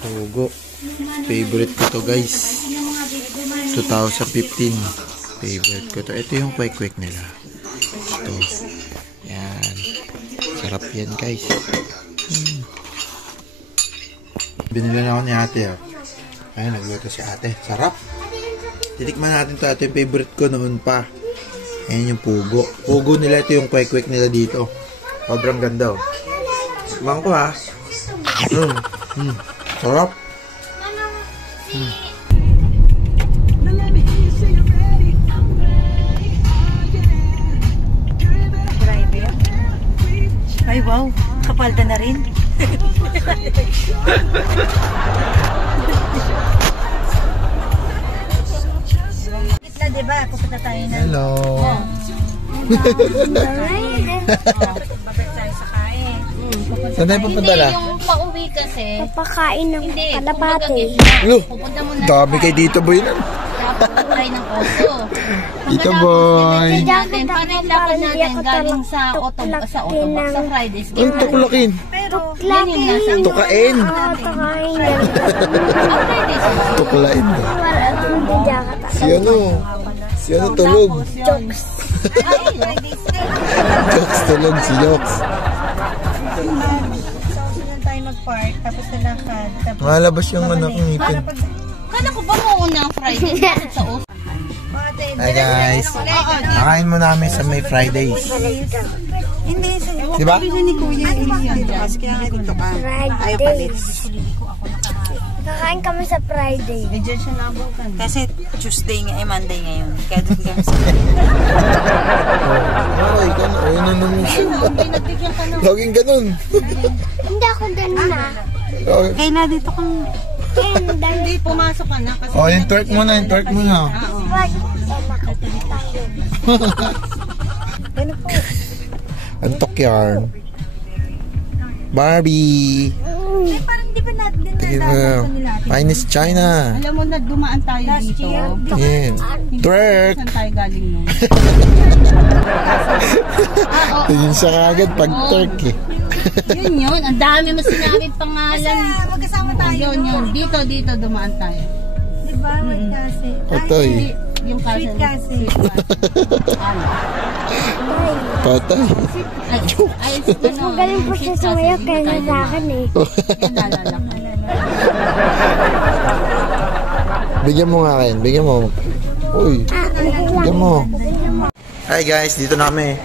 Pugo. Favorite ko to guys. 2015. Favorite ko to. Ito yung quick nila. Ito. Yan. Sarap yan guys. Binila na ako ni ate. Ayan, nagluto si ate. Sarap. Titikman natin to. Ito yung favorite ko noon pa. Ayan yung pugo. Pugo nila. Ito yung quick nila dito. Sobrang ganda oh. Tikman ko ha. Sarap. Ay wow, kapalda na rin. Kita diba? Pupunta tayo na. Hello. Babalik tayo sa kain. Saan tayo pupunta na? Yung pauwi kasi. Papakain ng kalapate. Pupunta muna. Dami kayo dito boy na. Tapos tayo ng oso. Dito boy. Natin, paano yung lakad natin galing sa autobus sa Fridays? Ang tuklakin. Yan yung nasa Tukain. Takain. Ang Fridays. Tuklain. Wala hindi jacket. Si ano tulog. Jokes. Jokes tulog si Jokes. Saan tayo mag-park, tapos nalakad. Malabas yung anak ng ngipin. Kala ko ba mauna ang Fridays sa oso? Hi guys. Nakain mo namin sa May Fridays. Hindi, Diba? ni Kuya dito kasi kailangan dito ka. Fridays. Kakain kami sa Friday. Diyan siya nabukan. Kasi Tuesday nga, Monday ngayon. Kaya doon kami sa Ay, gano'n. Ay, nanon siya. Laging ganun. Hindi ako ganun na. Kaya na dito kang... Hindi pumasok ka na. Kasi Oh, yung twerk mo na, yung twerk mo na. ano po? Antok yarn. Barbie. Parang di ba natin Finest China. Alam mo na dumaan tayo dito. Yan. Twerk. Saan tayo galing nun? Tingin siya kagad pag twerk eh. Yun. Ang dami mo sinabing pangalan. Magkasama tayo. Yun. Dito dumaan tayo. Di ba? Kasi. Patay. Yung Sweet kasi. Patay. Ay, Magaling po siya sumayaw kaya sa akin eh. Bigyan mo nga kayo. Bigyan mo. Uy. Bigyan mo. Hi guys, dito na kami.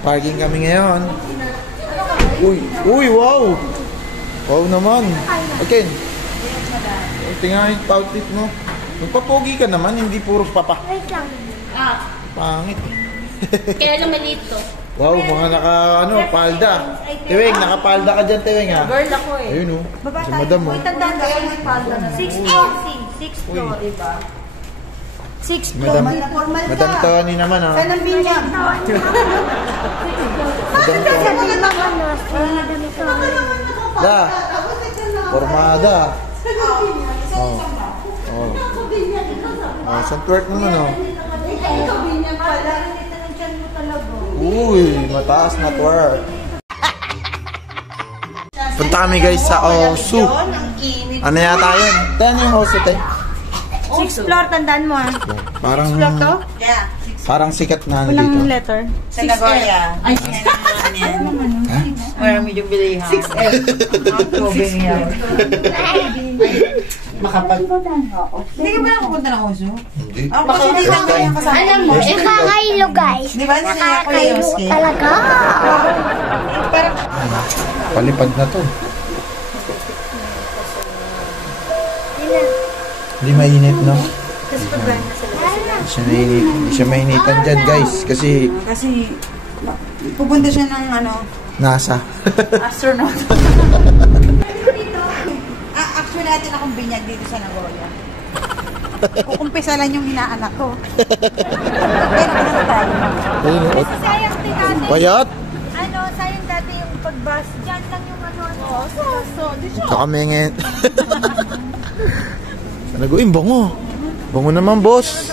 Parking kami ngayon. Uy, wow. Wow naman. Again. Tingnan yung outfit mo. Magpapogi ka naman, hindi puro papa. Wait lang. Pangit. Kaya lang maliit to. Wow, mga palda. Tiwing, nakapalda ka dyan, Tiwing ha. Girl ako eh. Ayun oh. Si madam oh. Tandaan ka yung palda na. 6 floor, diba? 6 floor. Madam Tony naman ha. Saan ang binyag? Madam Tony. Da. Formada. Oh. Oh, saan twerk naman oh. Uy, mataas na twerk. Punta kami guys sa Osu. Ano yata yun? Ano yung Osu, te? 6 floor, tandaan mo ah. Parang, Yeah. parang sikat na ano Walang dito. letter. Sa Nagoya. Ay, Where medyo bilhin ha? 6F. Makapag... Hindi ka ba nakapunta ng Oso? Hindi. Kasi hindi ka kaya kasama. Alam mo, nakakailo guys. Di ba siya Nakakailo Kuya talaga. Parang... Palipad na to. Hindi mainit, no? Hindi siya mainitan dyan, guys. Kasi pupunta siya ng ano... NASA. Astronaut. Actually, natin akong binyag dito sa Nagoya. Kukumpisa lang yung inaanak ko. Pero ano tayo? Ayun, oh. Sayang din natin. Payat. Sayang dati yung pagbus. Diyan lang yung ano. Saka mengit. Naguin, bango. Bango naman, boss.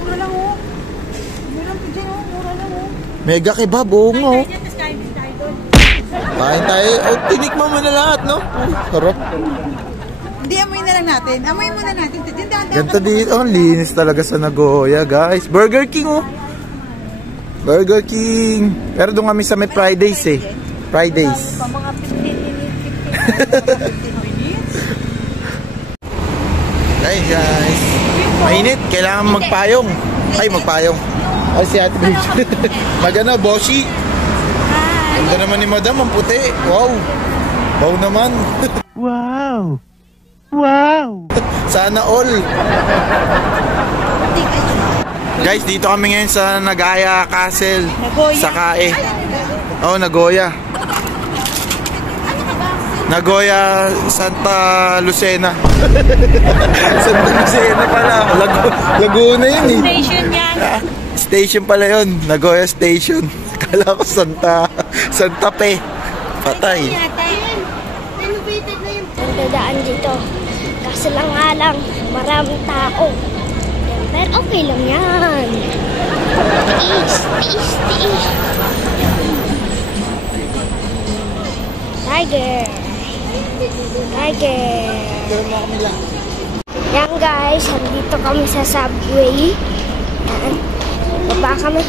Mura lang oh. Mura lang dyan oh. Mura lang oh. Mega kebab, bungo. Kain tayo. Oh, tinikman mo na lahat, no? Sarap. Hindi, amoy na lang natin. Amoy muna natin. Ganito dito. Ang linis talaga sa Nagoya, guys. Burger King, oh. Burger King. Pero doon kami sa may Fridays, eh. Fridays. Mga 15 minutes. Hey, guys. Mainit. Kailangan magpayong. Ay, magpayong. Ay, si Ate Bridge. Magana, bossy. Ganda naman ni Madam, ang puti. Wow. Wow naman. Wow. Wow. Sana all. Guys, dito kami ngayon sa Nagaya Castle. Nagoya. Sa Kae. Oh, Nagoya. Nagoya, Santa Lucena. Santa Lucena pala. Laguna yun eh. Station yan. Station pala yun. Nagoya Station. Kala ko Santa Fe. Patay. Renovated na yung pagdadaan dito. Kasi lang nga lang, maraming tao. Pero okay lang yan. Tiis. Tiger. Yan guys, nandito kami sa subway. Yan. Baba kami.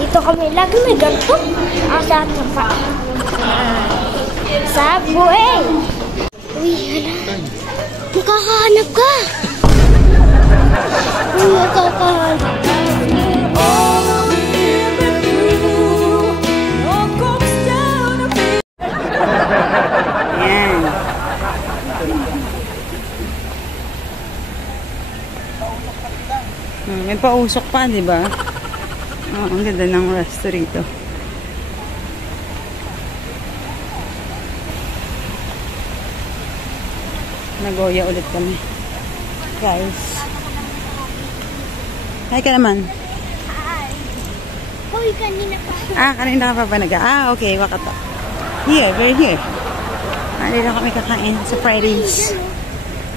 Dito kami. Lagi may ganito. Daan na pa. Subway! Uy, hala. Makakahanap ka. Uy, makakahanap ka. Yan. May pausok pa, di ba? Oh, ang ganda ng resto rito. Nagoya ulit kami. Guys. Hi ka naman. Uy, kanina pa. Kanina ka pa ba okay, wakato. Here, very here. Dito kami kakain sa Fridays.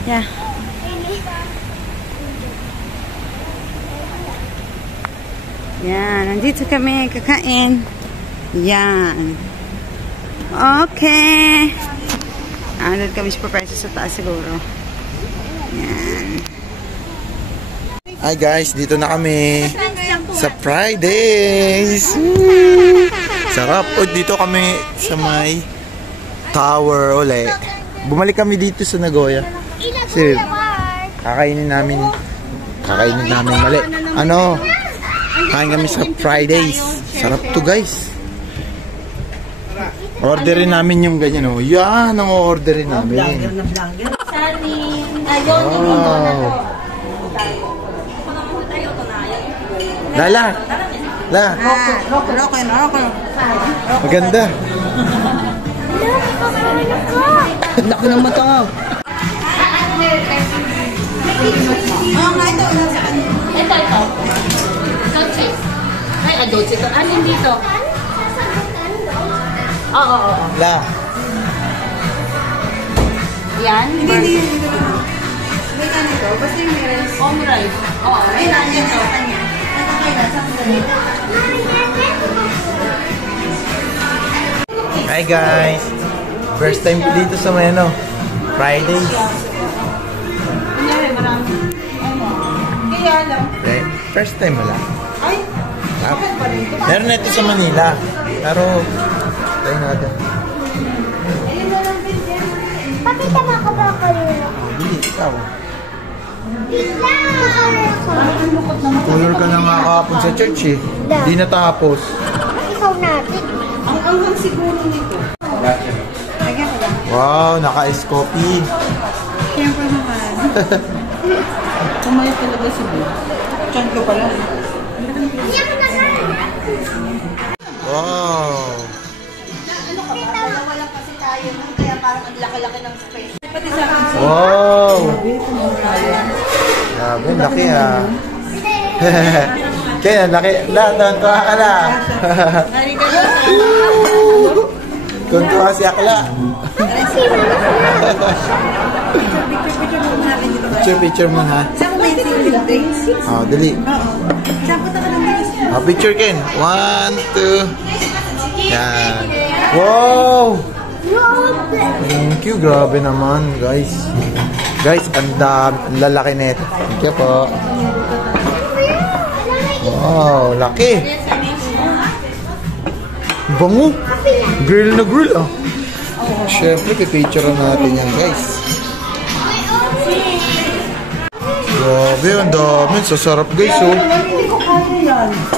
Yeah. Yan, nandito kami kakain. Yan. Okay. Nandito kami sa preso sa taas siguro. Yan. Hi guys, dito na kami sa Fridays. Sarap. O, dito kami sa may tower ulit. Bumalik kami dito sa Nagoya. Kasi kakainin namin mali. Kain kami sa Fridays. Sarap to guys. Orderin namin yung ganyan, oh. Yan ang orderin namin. Wow. Lala. Maganda. Laki ng mata nga. Ito. Dolce. Ay, dolce ito. Alin dito? Oo. La. Yan? Hindi. May ganito. Basta yung meron. Omrice. Oo. Ay, nandiyan to. Kanya. Hi guys. First time ko dito sa Meno. Fridays. Kunyari, marami. Kaya lang. First time wala. Ay, bakit pa rin ito? Meron na ito sa Manila. Pero, tayo natin. Pakita mo ako ba kayo? Hindi, ikaw. Color ka na nga kahapon sa church eh. Hindi natapos. Ikaw natin. Ang anghang siguro nito. Lagyan ko lang. Wow, naka-ice coffee. Siyempre naman. Kumalit talaga si Bo. Tiyan ko pala. Wow. Ano ka ba? Wala kasi tayo. Kaya parang ang laki-laki ng space. Pati sa akin. Wow. Grabe, laki ah. Kaya, laki. Tuntua ka na. Tuntua si Akla. Picture mo ha. Saan mo ba yung single drinks? Oh, dali. Saan po tayo ng drinks? Picture Ken. 1, 2. Yan. Wow! Thank you. Grabe naman, guys. Guys, ang lalaki nito. Thank you po. Wow, laki. Bango. Grill na grill, ah. Siyempre, pipicture natin yan, guys. Grabe, ang dami. Sasarap, guys, oh.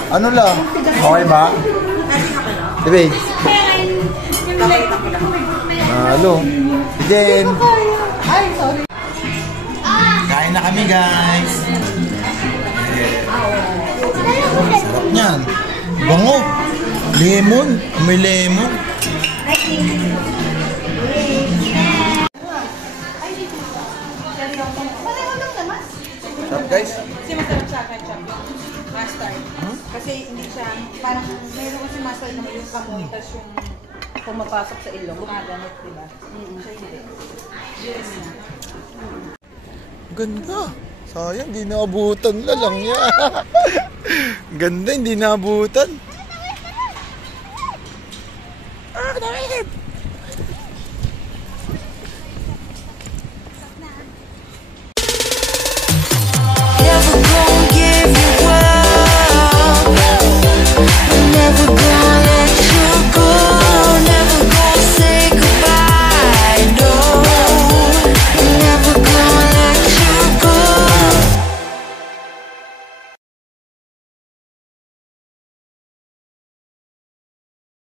Ano lang? Okay ba? Diba? Halo. Then, kain na kami, guys. Sarap niyan. Bango. Lemon. May lemon. Sarap, guys. Kasi masarap sa ketchup yung mustard. Kasi hindi siya, parang mayroon kasi mustard naman yung kamoy, tapos yung pumapasok sa ilong, gumaganit, diba? Siya hindi. Yes na. Ganda. Sayang, di naabutan na lang yan. Ganda, hindi naabutan. Ah, dawit!